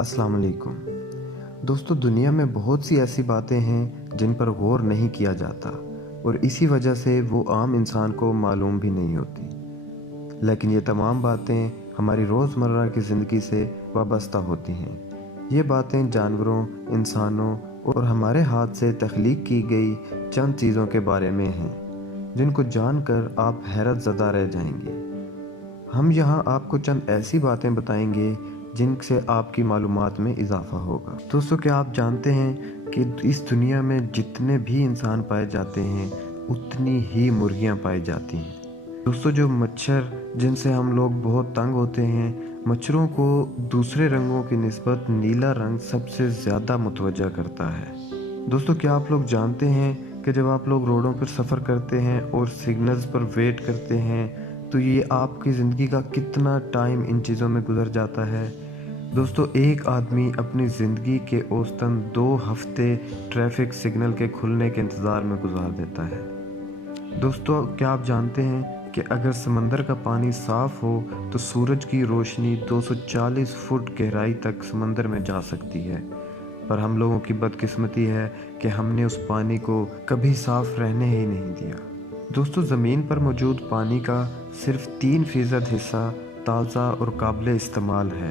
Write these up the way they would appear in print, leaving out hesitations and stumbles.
अस्सलाम वालेकुम दोस्तों। दुनिया में बहुत सी ऐसी बातें हैं जिन पर गौर नहीं किया जाता और इसी वजह से वो आम इंसान को मालूम भी नहीं होती, लेकिन ये तमाम बातें हमारी रोज़मर्रा की ज़िंदगी से वाबस्ता होती हैं। ये बातें जानवरों, इंसानों और हमारे हाथ से तख्लीक की गई चंद चीज़ों के बारे में हैं जिनको जानकर आप हैरत ज़दा रह जाएंगे। हम यहाँ आपको चंद ऐसी बातें बताएंगे जिनसे आपकी मालूमात में इजाफ़ा होगा। दोस्तों, क्या आप जानते हैं कि इस दुनिया में जितने भी इंसान पाए जाते हैं उतनी ही मुर्गियाँ पाई जाती हैं। दोस्तों, जो मच्छर जिनसे हम लोग बहुत तंग होते हैं, मच्छरों को दूसरे रंगों की निस्बत नीला रंग सबसे ज़्यादा मुतवज्जा करता है। दोस्तों, क्या आप लोग जानते हैं कि जब आप लोग रोडों पर सफ़र करते हैं और सिग्नल्स पर वेट करते हैं तो ये आपकी ज़िंदगी का कितना टाइम इन चीज़ों में गुजर जाता है। दोस्तों, एक आदमी अपनी ज़िंदगी के औसतन 2 हफ्ते ट्रैफिक सिग्नल के खुलने के इंतज़ार में गुजार देता है। दोस्तों, क्या आप जानते हैं कि अगर समंदर का पानी साफ़ हो तो सूरज की रोशनी 240 फुट गहराई तक समंदर में जा सकती है, पर हम लोगों की बदकिस्मती है कि हमने उस पानी को कभी साफ़ रहने ही नहीं दिया। दोस्तों, ज़मीन पर मौजूद पानी का सिर्फ 3% हिस्सा ताज़ा और काबिल इस्तेमाल है,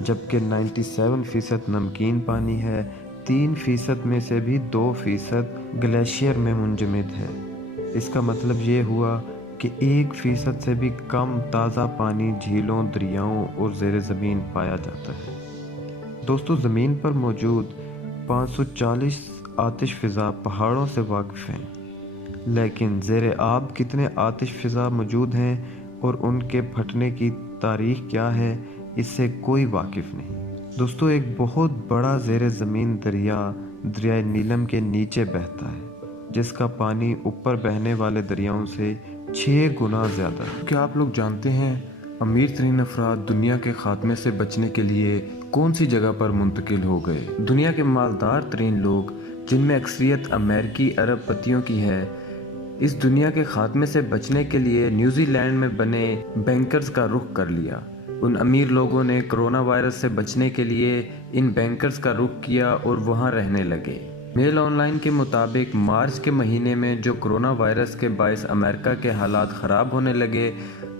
जबकि 97% नमकीन पानी है। 3% में से भी 2% ग्लेशियर में मुंजमद है। इसका मतलब ये हुआ कि 1% से भी कम ताज़ा पानी झीलों, दरियाओं और ज़ेर ज़मीन पाया जाता है। दोस्तों, ज़मीन पर मौजूद 540 आतिश फ़िज़ा पहाड़ों से वाकिफ़ हैं, लेकिन ज़ेरे आब कितने आतिश फ़िज़ा मौजूद हैं और उनके फटने की तारीख़ क्या है, इससे कोई वाकिफ़ नहीं। दोस्तों, एक बहुत बड़ा ज़ेरे ज़मीन दरियाए नीलम के नीचे बहता है, जिसका पानी ऊपर बहने वाले दरियाओं से 6 गुना ज़्यादा है। क्या आप लोग जानते हैं अमीर तरीन अफराद दुनिया के खात्मे से बचने के लिए कौन सी जगह पर मुंतकिल हो गए? दुनिया के मालदार तरीन लोग, जिनमें अक्सरियत अमेरिकी अरब पतियों की है, इस दुनिया के खात्मे से बचने के लिए न्यूजीलैंड में बने बैंकर्स का रुख कर लिया। उन अमीर लोगों ने कोरोना वायरस से बचने के लिए इन बैंकर्स का रुख किया और वहां रहने लगे। मेल ऑनलाइन के मुताबिक मार्च के महीने में जो कोरोना वायरस के बायस अमेरिका के हालात ख़राब होने लगे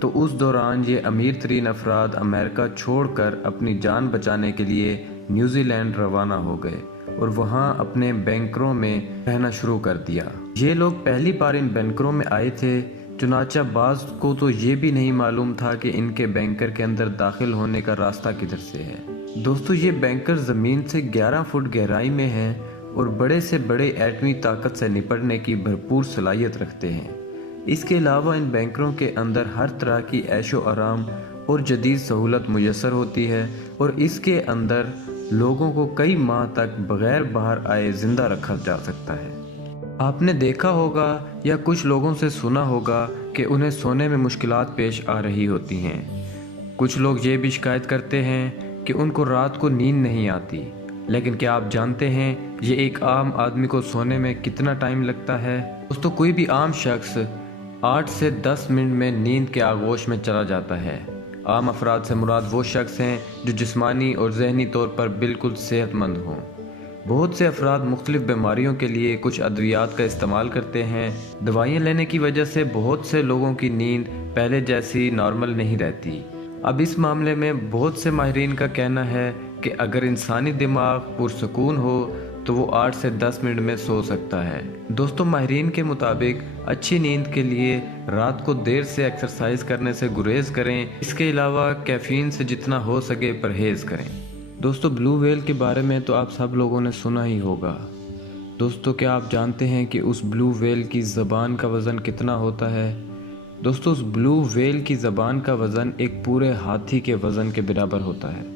तो उस दौरान ये अमीर तरीन अफराद अमेरिका छोड़कर अपनी जान बचाने के लिए न्यूजीलैंड रवाना हो गए और वहां अपने बैंकरों में रहना शुरू कर दिया। ये लोग पहली बार इन बैंकरों में आए थे, चुनाचा बाज़ को तो ये भी नहीं मालूम था कि इनके बैंकर के अंदर दाखिल होने का रास्ता किधर से है। दोस्तों, ये बैंकर ज़मीन से 11 फुट गहराई में हैं और बड़े से बड़े एटमी ताकत से निपटने की भरपूर सलाहियत रखते हैं। इसके अलावा इन बैंकरों के अंदर हर तरह की ऐशो आराम और जदीद सहूलत मुयस्सर होती है और इसके अंदर लोगों को कई माह तक बगैर बाहर आए जिंदा रखा जा सकता है। आपने देखा होगा या कुछ लोगों से सुना होगा कि उन्हें सोने में मुश्किलात पेश आ रही होती हैं। कुछ लोग ये भी शिकायत करते हैं कि उनको रात को नींद नहीं आती, लेकिन क्या आप जानते हैं ये एक आम आदमी को सोने में कितना टाइम लगता है? दोस्तों, कोई भी आम शख्स 8 से 10 मिनट में नींद के आगोश में चला जाता है। आम अफराद से मुराद वो शख्स हैं जो जिस्मानी और जहनी तौर पर बिल्कुल सेहतमंद हों। बहुत से अफराद मुख्तलिफ बीमारियों के लिए कुछ अद्वियात का इस्तेमाल करते हैं। दवाइयाँ लेने की वजह से बहुत से लोगों की नींद पहले जैसी नॉर्मल नहीं रहती। अब इस मामले में बहुत से माहिरीन का कहना है कि अगर इंसानी दिमाग पुरसकून हो तो वो 8 से 10 मिनट में सो सकता है। दोस्तों, माहिरीन के मुताबिक अच्छी नींद के लिए रात को देर से एक्सरसाइज करने से गुरेज करें। इसके अलावा कैफीन से जितना हो सके परहेज करें। दोस्तों, ब्लू व्हेल के बारे में तो आप सब लोगों ने सुना ही होगा। दोस्तों, क्या आप जानते हैं कि उस ब्लू व्हेल की ज़बान का वज़न कितना होता है? दोस्तों, उस ब्लू व्हेल की ज़बान का वज़न एक पूरे हाथी के वज़न के बराबर होता है।